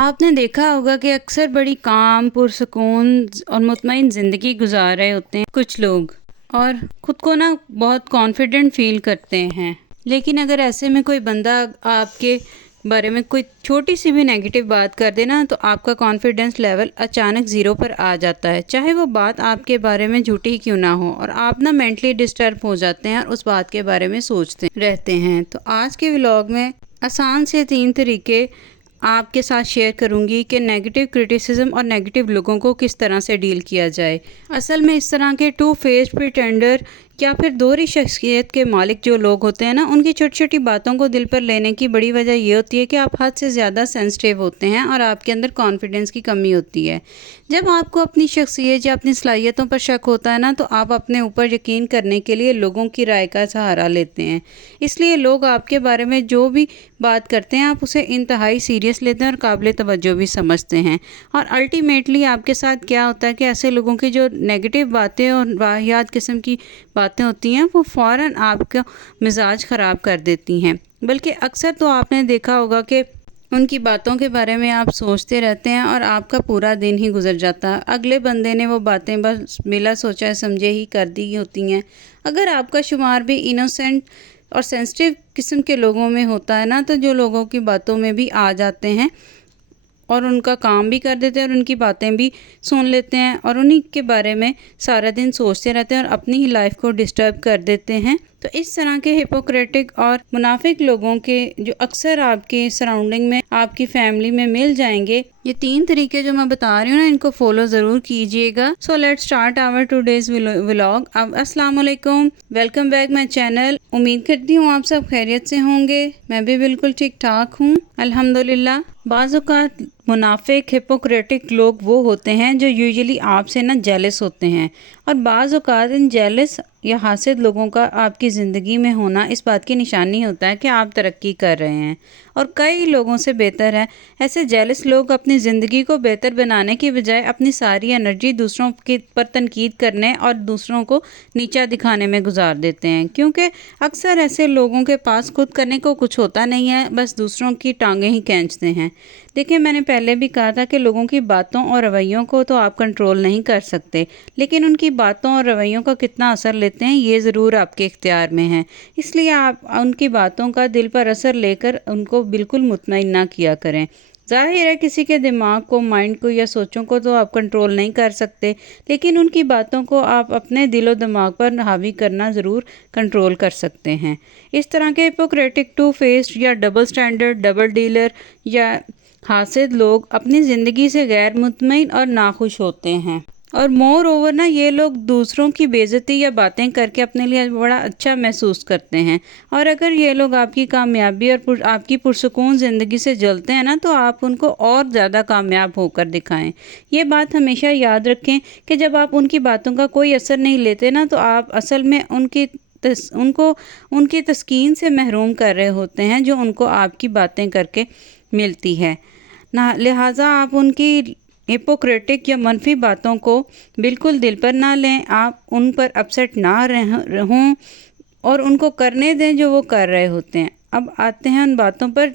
آپ نے دیکھا ہوگا کہ اکثر بڑی کام پرسکون اور مطمئن زندگی گزار رہے ہوتے ہیں کچھ لوگ، اور خود کو بہت کانفیڈنٹ فیل کرتے ہیں۔ لیکن اگر ایسے میں کوئی بندہ آپ کے بارے میں کوئی چھوٹی سی بھی نیگیٹو بات کر دے تو آپ کا کانفیڈنس لیول اچانک زیرو پر آ جاتا ہے، چاہے وہ بات آپ کے بارے میں جھوٹی کیوں نہ ہو، اور آپ مینٹلی ڈسٹرب ہو جاتے ہیں اور اس بات کے بارے میں سوچتے رہتے ہیں۔ تو آج کے ولاگ میں آسان سے 3 طریقے آپ کے ساتھ شیئر کروں گی کہ نیگیٹو کرٹیسزم اور نیگیٹو لوگوں کو کس طرح سے ڈیل کیا جائے۔ اصل میں اس طرح کے 2 فیس پریٹینڈر یا پھر دوہری شخصیت کے مالک جو لوگ ہوتے ہیں ان کی چھوٹی چھوٹی باتوں کو دل پر لینے کی بڑی وجہ یہ ہوتی ہے کہ آپ حد سے زیادہ سینسٹیو ہوتے ہیں اور آپ کے اندر کانفیڈنس کی کمی ہوتی ہے۔ جب آپ کو اپنی شخصیت یا اپنی صلاحیتوں پر شک ہوتا ہے تو آپ اپنے اوپر یقین کرنے کے لیے لوگوں کی رائے کا سہارا لیتے ہیں۔ اس لیے لوگ آپ کے بارے میں جو بھی بات کرتے ہیں آپ اسے انتہائی سیریس لیتے ہیں اور قابل توجہ بھی سمجھتے ہیں، اور الٹیمیٹلی آپ کے ساتھ کیا ہوتا ہے کہ ایسے لوگوں کی جو نیگیٹو باتیں اور واہیات قسم کی باتیں ہوتی ہیں وہ فوراً آپ کا مزاج خراب کر دیتی ہیں، بلکہ اکثر تو آپ نے دیکھا ہوگا کہ ان کی باتوں کے بارے میں آپ سوچتے رہتے ہیں اور آپ کا پورا دن ہی گزر جاتا ہے۔ اگلے بندے نے وہ باتیں بس بلا سوچا سمجھے ہی کر دی ہوتی ہیں۔ اگر آپ کا شمار بھی انوسینٹ اور سینسٹیو قسم کے لوگوں میں ہوتا ہے تو جو لوگوں کی باتوں میں بھی آ جاتے ہیں اور ان کا کام بھی کر دیتے ہیں اور ان کی باتیں بھی سن لیتے ہیں اور انہی کے بارے میں سارا دن سوچتے رہتے ہیں اور اپنی ہی لائف کو ڈسٹرب کر دیتے ہیں۔ تو اس طرح کے ہپوکریٹک اور منافق لوگوں کے جو اکثر آپ کے سراؤنڈنگ میں آپ کی فیملی میں مل جائیں گے، یہ 3 طریقے جو میں بتا رہی ہوں ان کو فالو ضرور کیجیے گا۔ So let's start our today's vlog. اب السلام علیکم، ویلکم بیک مائی چینل۔ امید کرتی ہوں آپ سب خیریت سے ہوں گے، میں بھی بالکل ٹھیک ٹھاک ہوں الحمدللہ۔ بعض اوقات منافق ہپوکریٹک لوگ وہ ہوتے ہیں جو یوزلی آپ سے جیلس ہوتے ہیں، اور بعض اوقات ان جیلس یا حاسد لوگوں کا آپ کی زندگی میں ہونا اس بات کی نشانی ہوتا ہے کہ آپ ترقی کر رہے ہیں، اور کئی لوگوں سے بہتر ہے ایسے جیلس لوگ اپنی زندگی کو بہتر بنانے کی بجائے اپنی ساری انرجی دوسروں پر تنقید کرنے اور دوسروں کو نیچا دکھانے میں گزار دیتے ہیں، کیونکہ اکثر ایسے لوگوں کے پاس خود کرنے کو کچھ ہوتا نہیں ہے، بس دوسروں کی ٹانگیں ہی کھینچتے ہیں۔ دیکھیں، میں نے پہلے بھی کہا تھا کہ لوگوں کی باتوں اور رویوں کو تو آپ کنٹرول نہیں کر سکتے، لیکن ان کی باتوں اور رویوں کا کتنا اثر لیتے ہیں یہ ضرور آپ کے اختیار میں ہے۔ اس لیے آپ ان کی باتوں کا دل پر اثر لے کر ان کو بالکل مطمئن نہ کیا کریں۔ ظاہر ہے کسی کے دماغ کو، مائنڈ کو یا سوچوں کو تو آپ کنٹرول نہیں کر سکتے، لیکن ان کی باتوں کو آپ اپنے دل و دماغ پر حاوی کرنا ضرور کنٹرول کر سکتے ہیں۔ اس طرح کے ہپوکریٹک 2 فیسڈ یا ڈبل سٹینڈرڈ، ڈبل ڈیلر یا حاسد لوگ اپنی زندگی سے غیر مطمئن اور ناخوش ہوتے ہیں، اور مور اوور یہ لوگ دوسروں کی بے عزتی یا باتیں کر کے اپنے لیے بڑا اچھا محسوس کرتے ہیں، اور اگر یہ لوگ آپ کی کامیابی اور آپ کی پرسکون زندگی سے جلتے ہیں تو آپ ان کو اور زیادہ کامیاب ہو کر دکھائیں۔ یہ بات ہمیشہ یاد رکھیں کہ جب آپ ان کی باتوں کا کوئی اثر نہیں لیتے تو آپ اصل میں ان کی تسکین سے محروم کر رہے ہوتے ہیں جو ان کو آپ کی باتیں کر کے ملتی ہے۔ لہٰذا آپ ان کی ہپوکریٹک یا منفی باتوں کو بالکل دل پر نہ لیں، آپ ان پر اپسیٹ نہ رہوں اور ان کو کرنے دیں جو وہ کر رہے ہوتے ہیں۔ اب آتے ہیں ان باتوں پر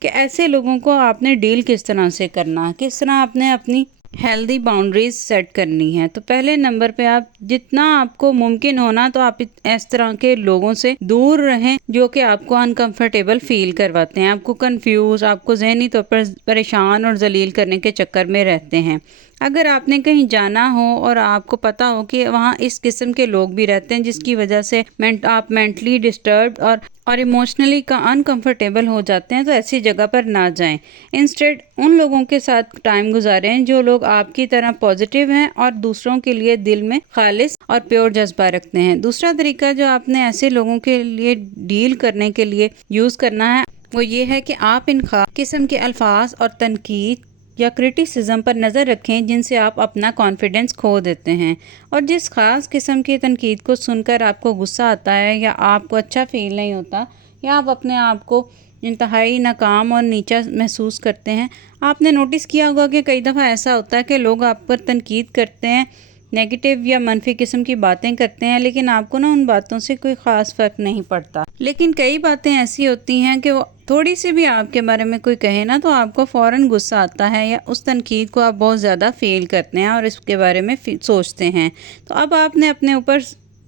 کہ ایسے لوگوں کو آپ نے ڈیل کس طرح سے کرنا ہے، کس طرح آپ نے اپنی ہیلدی باؤنڈریز سیٹ کرنی ہے۔ تو پہلے نمبر پہ آپ جتنا آپ کو ممکن ہونا تو آپ اس طرح کے لوگوں سے دور رہیں جو کہ آپ کو انکمفرٹیبل فیل کرواتے ہیں، آپ کو کنفیوز، آپ کو ذہنی طور پر پریشان اور ذلیل کرنے کے چکر میں رہتے ہیں۔ اگر آپ نے کہیں جانا ہو اور آپ کو پتا ہو کہ وہاں اس قسم کے لوگ بھی رہتے ہیں جس کی وجہ سے آپ مینٹلی ڈسٹربڈ اور ایموشنلی انکمفرٹیبل ہو جاتے ہیں تو ایسی جگہ پر نہ جائیں۔ انسٹیڈ ان لوگوں کے ساتھ ٹائم گزاریں جو لوگ آپ کی طرح پازیٹیو ہیں اور دوسروں کے لیے دل میں خالص اور پیور جذبہ رکھتے ہیں۔ دوسرا طریقہ جو آپ نے ایسے لوگوں کے لیے ڈیل کرنے کے لیے یوز کرنا ہے وہ یہ ہے کہ آپ ان خاص قسم کے الفاظ اور تنقید یا کرٹیسزم پر نظر رکھیں جن سے آپ اپنا کانفیڈنس کھو دیتے ہیں، اور جس خاص قسم کی تنقید کو سن کر آپ کو غصہ آتا ہے یا آپ کو اچھا فیل نہیں ہوتا یا آپ اپنے آپ کو انتہائی ناکام اور نیچا محسوس کرتے ہیں۔ آپ نے نوٹس کیا ہوگا کہ کئی دفعہ ایسا ہوتا ہے کہ لوگ آپ پر تنقید کرتے ہیں، نیگیٹو یا منفی قسم کی باتیں کرتے ہیں، لیکن آپ کو ان باتوں سے کوئی خاص فرق نہیں پڑتا، لیکن کئی باتیں ایسی ہوتی ہیں کہ وہ تھوڑی سی بھی آپ کے بارے میں کوئی کہے نا تو آپ کو فوراً غصہ آتا ہے، یا اس تنقید کو آپ بہت زیادہ فیل کرتے ہیں اور اس کے بارے میں سوچتے ہیں۔ تو اب آپ نے اپنے اوپر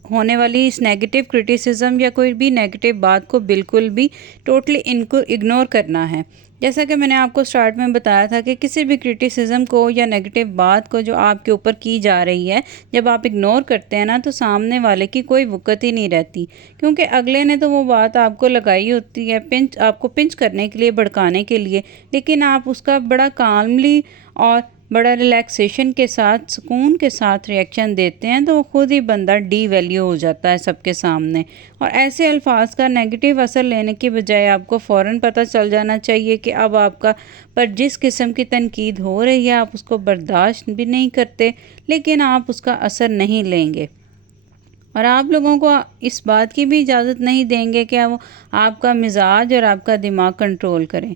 ہونے والی اس نیگیٹو کرٹیسزم یا کوئی بھی نیگیٹو بات کو بالکل بھی ٹوٹلی ان کو اگنور کرنا ہے۔ جیسا کہ میں نے آپ کو سٹارٹ میں بتایا تھا کہ کسی بھی کرٹیسزم کو یا نیگیٹو بات کو جو آپ کے اوپر کی جا رہی ہے، جب آپ اگنور کرتے ہیں نا تو سامنے والے کی کوئی وقت ہی نہیں رہتی، کیونکہ اگلے نے تو وہ بات آپ کو لگائی ہوتی ہے آپ کو پنچ کرنے کے لیے، بھڑکانے کے لیے، لیکن آپ اس کا بڑا کالملی اور بڑا ریلیکسیشن کے ساتھ، سکون کے ساتھ ریئیکشن دیتے ہیں، تو وہ خود ہی بندہ ڈی ویلیو ہو جاتا ہے سب کے سامنے۔ اور ایسے الفاظ کا نیگیٹو اثر لینے کی بجائے آپ کو فوراً پتہ چل جانا چاہیے کہ اب آپ کا پر جس قسم کی تنقید ہو رہی ہے آپ اس کو برداشت بھی نہیں کرتے، لیکن آپ اس کا اثر نہیں لیں گے، اور آپ لوگوں کو اس بات کی بھی اجازت نہیں دیں گے کہ وہ آپ کا مزاج اور آپ کا دماغ کنٹرول کریں۔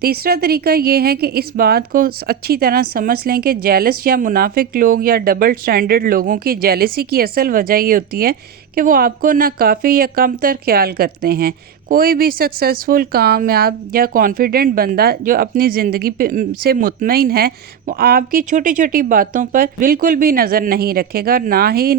تیسرا طریقہ یہ ہے کہ اس بات کو اچھی طرح سمجھ لیں کہ جیلس یا منافق لوگ یا ڈبل سٹینڈرڈ لوگوں کی جیلسی کی اصل وجہ یہ ہوتی ہے کہ وہ آپ کو ناکافی یا کم تر خیال کرتے ہیں۔ کوئی بھی سکسیسفل، کامیاب یا کانفیڈنٹ بندہ جو اپنی زندگی سے مطمئن ہے، وہ آپ کی چھوٹی چھوٹی باتوں پر بالکل بھی نظر نہیں رکھے گا، نہ ہی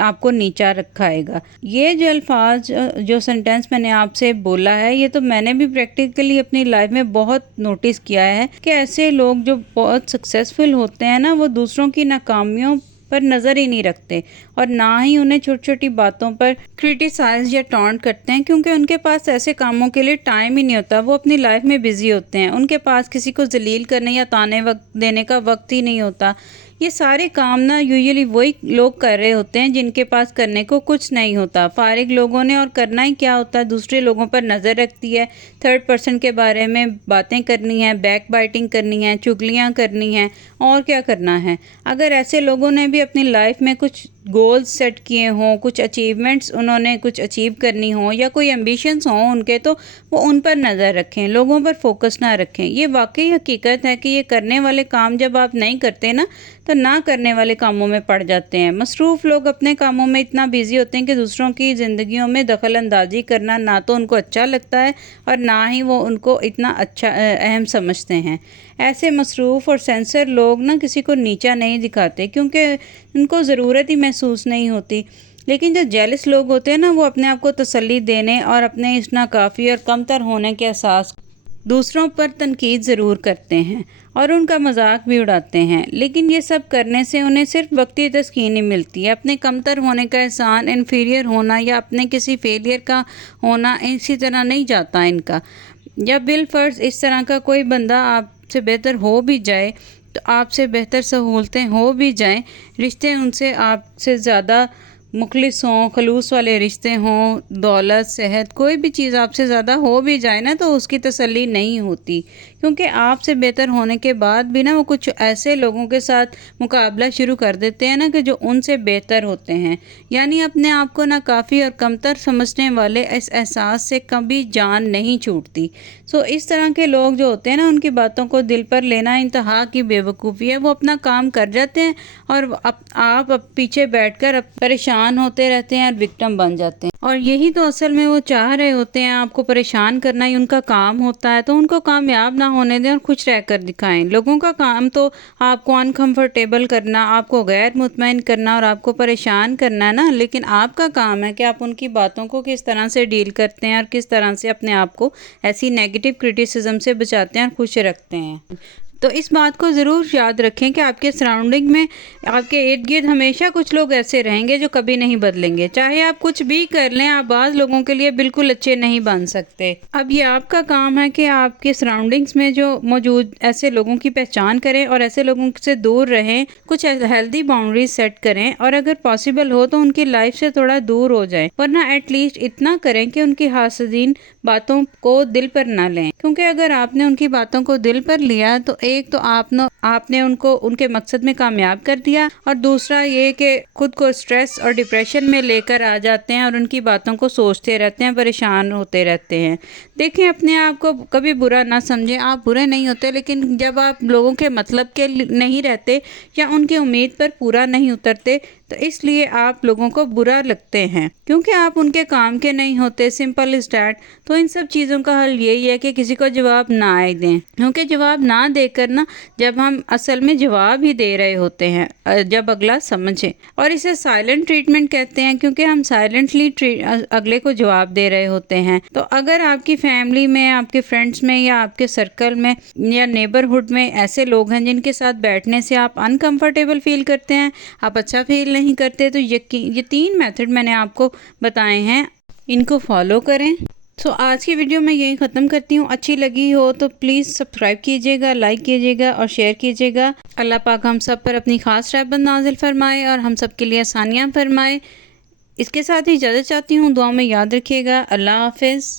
آپ کو نیچا رکھائے گا۔ یہ جو الفاظ، جو سینٹینس میں نے آپ سے بولا ہے، یہ تو میں نے بھی پریکٹیکلی اپنی لائف میں بہت نوٹس کیا ہے کہ ایسے لوگ جو بہت سکسیسفل ہوتے ہیں نا، وہ دوسروں کی ناکامیوں پر نظر ہی نہیں رکھتے، اور نہ ہی انہیں چھوٹی چھوٹی باتوں پر کرٹیسائز یا ٹانٹ کرتے ہیں، کیونکہ ان کے پاس ایسے کاموں کے لیے ٹائم ہی نہیں ہوتا، وہ اپنی لائف میں بزی ہوتے ہیں، ان کے پاس کسی کو ذلیل کرنے یا تانے دینے کا وقت ہی نہیں ہوتا۔ یہ سارے کام نا یوزلی وہی لوگ کر رہے ہوتے ہیں جن کے پاس کرنے کو کچھ نہیں ہوتا۔ فارغ لوگوں نے اور کرنا ہی کیا ہوتا ہے، دوسرے لوگوں پر نظر رکھتی ہے، تھرڈ پرسن کے بارے میں باتیں کرنی ہیں، بیک بائٹنگ کرنی ہے، چگلیاں کرنی ہیں، اور کیا کرنا ہے۔ اگر ایسے لوگوں نے بھی اپنی لائف میں کچھ گولز سیٹ کیے ہوں، کچھ اچیومنٹس انہوں نے کچھ اچیو کرنی ہوں، یا کوئی ایمبیشنز ہوں ان کے، تو وہ ان پر نظر رکھیں، لوگوں پر فوکس نہ رکھیں۔ یہ واقعی حقیقت ہے کہ یہ کرنے والے کام جب آپ نہیں کرتے نا تو نہ کرنے والے کاموں میں پڑ جاتے ہیں۔ مصروف لوگ اپنے کاموں میں اتنا بیزی ہوتے ہیں کہ دوسروں کی زندگیوں میں دخل اندازی کرنا نہ تو ان کو اچھا لگتا ہے اور نہ ہی وہ ان کو اتنا اہم سمجھتے ہیں۔ ایسے مصروف اور سینسر لوگ نا کسی کو نیچا نہیں دکھاتے، کیونکہ ان کو ضرورت ہی محسوس نہیں ہوتی، لیکن جو جیلس لوگ ہوتے ہیں نا، وہ اپنے آپ کو تسلی دینے اور اپنے اس ناکافی اور کمتر ہونے کے احساس دوسروں پر تنقید ضرور کرتے ہیں اور ان کا مذاق بھی اڑاتے ہیں، لیکن یہ سب کرنے سے انہیں صرف وقتی تسکین ہی ملتی ہے۔ اپنے کمتر ہونے کا احساس، انفیریئر ہونا یا اپنے کسی فیلئر کا ہونا اسی طرح نہیں جاتا ان کا۔ یا بالفرض اس طرح کا کوئی بندہ آپ سے بہتر ہو بھی جائے، تو آپ سے بہتر سہولتیں ہو بھی جائیں، رشتے ان سے آپ سے زیادہ مخلص ہوں، خلوص والے رشتے ہوں، دولت، صحت، کوئی بھی چیز آپ سے زیادہ ہو بھی جائے نا تو اس کی تسلی نہیں ہوتی، کیونکہ آپ سے بہتر ہونے کے بعد بھی نا وہ کچھ ایسے لوگوں کے ساتھ مقابلہ شروع کر دیتے ہیں نا کہ جو ان سے بہتر ہوتے ہیں، یعنی اپنے آپ کو ناکافی اور کمتر سمجھنے والے اس احساس سے کبھی جان نہیں چھوٹتی۔ اس طرح کے لوگ جو ہوتے ہیں نا، ان کی باتوں کو دل پر لینا انتہا کی بے وقوفی ہے۔ وہ اپنا کام کر جاتے ہیں اور آپ پیچھے بیٹھ کر پریشان ہوتے رہتے ہیں اور وکٹم بن جاتے ہیں، اور یہی تو اصل میں وہ چاہ رہے ہوتے ہیں، آپ کو پریشان کرنا ہی ان کا کام ہوتا ہے، تو ان کو کامیاب نہ ہونے دیں اور خوش رہ کر دکھائیں۔ لوگوں کا کام تو آپ کو انکمفرٹیبل کرنا، آپ کو غیر مطمئن کرنا اور آپ کو پریشان کرنا ہے نا، لیکن آپ کا کام ہے کہ آپ ان کی باتوں کو کس طرح سے ڈیل کرتے ہیں اور کس طرح سے اپنے آپ کو ایسی نیگیٹو کرٹیسزم سے بچاتے ہیں اور خوش رکھتے ہیں۔ تو اس بات کو ضرور یاد رکھیں کہ آپ کے سراؤنڈنگ میں، آپ کے ارد گرد ہمیشہ کچھ لوگ ایسے رہیں گے جو کبھی نہیں بدلیں گے، چاہے آپ کچھ بھی کر لیں، آپ بعض لوگوں کے لیے بالکل اچھے نہیں بن سکتے۔ اب یہ آپ کا کام ہے کہ آپ کے سراؤنڈنگز میں جو موجود ایسے لوگوں کی پہچان کریں اور ایسے لوگوں سے دور رہیں، کچھ ہیلدی باؤنڈریز سیٹ کریں، اور اگر پاسبل ہو تو ان کی لائف سے تھوڑا دور ہو جائیں، ورنہ ایٹ لیسٹ اتنا کریں کہ ان کی حاسدین باتوں کو دل پر نہ لیں، کیونکہ اگر آپ نے ان کی باتوں کو دل پر لیا تو ایک تو آپ نے ان کو ان کے مقصد میں کامیاب کر دیا، اور دوسرا یہ کہ خود کو سٹریس اور ڈپریشن میں لے کر آ جاتے ہیں اور ان کی باتوں کو سوچتے رہتے ہیں، پریشان ہوتے رہتے ہیں۔ دیکھیں، اپنے آپ کو کبھی برا نہ سمجھیں، آپ برے نہیں ہوتے، لیکن جب آپ لوگوں کے مطلب کے نہیں رہتے یا ان کی امید پر پورا نہیں اترتے تو اس لیے آپ لوگوں کو برا لگتے ہیں کیونکہ آپ ان کے کام کے نہیں ہوتے، سمپل از دیٹ۔ تو ان سب چیزوں کا حل یہی ہے کہ کسی کو جواب نہ دیں، کیونکہ جواب نہ دے کر نا جب ہم اصل میں جواب ہی دے رہے ہوتے ہیں جب اگلا سمجھے، اور اسے سائلنٹ ٹریٹمنٹ کہتے ہیں کیونکہ ہم سائلنٹلی اگلے کو جواب دے رہے ہوتے ہیں۔ تو اگر آپ کی فیملی میں، آپ کے فرینڈس میں یا آپ کے سرکل میں یا نیبرہڈ میں ایسے لوگ ہیں جن کے ساتھ بیٹھنے سے آپ انکمفرٹیبل فیل کرتے ہیں، آپ اچھا فیل نہیں کرتے، تو یہ 3 میتھڈ میں نے آپ کو بتائے ہیں، ان کو فالو کریں۔ تو آج کی ویڈیو میں یہی ختم کرتی ہوں۔ اچھی لگی ہو تو پلیز سبسکرائب کیجیے گا، لائک کیجیے گا اور شیئر کیجیے گا۔ اللہ پاک ہم سب پر اپنی خاص رحمت نازل فرمائے اور ہم سب کے لیے آسانیاں فرمائے۔ اس کے ساتھ ہی اجازت چاہتی ہوں، دعا میں یاد رکھیے گا۔ اللہ حافظ۔